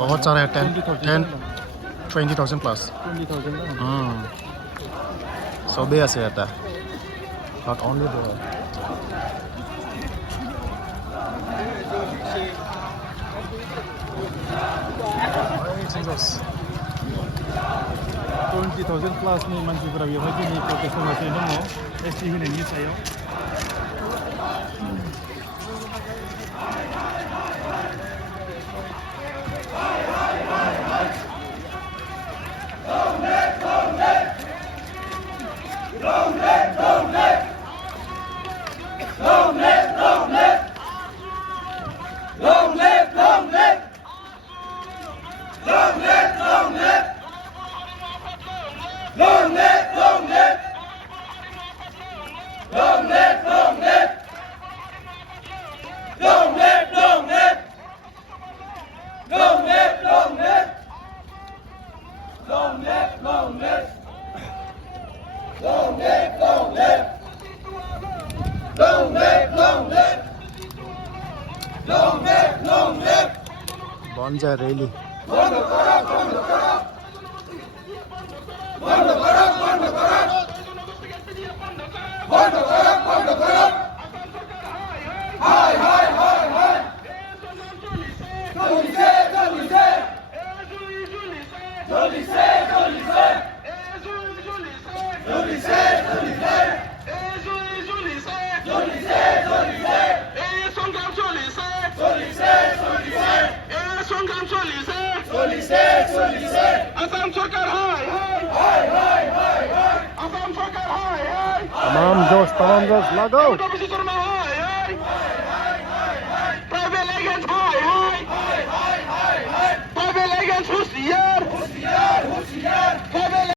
बहुत सारा है 10 20,000 প্লাস 20,000 চবেই আছে এটা not only there Jesus 20,000 plus ni मानसिफोरा बेवहाय दिनै प्रटेस्ट खालामगासिनो दङ एसटि होनायनि सायाव बन जाए रैली तमाम जोश लगाओ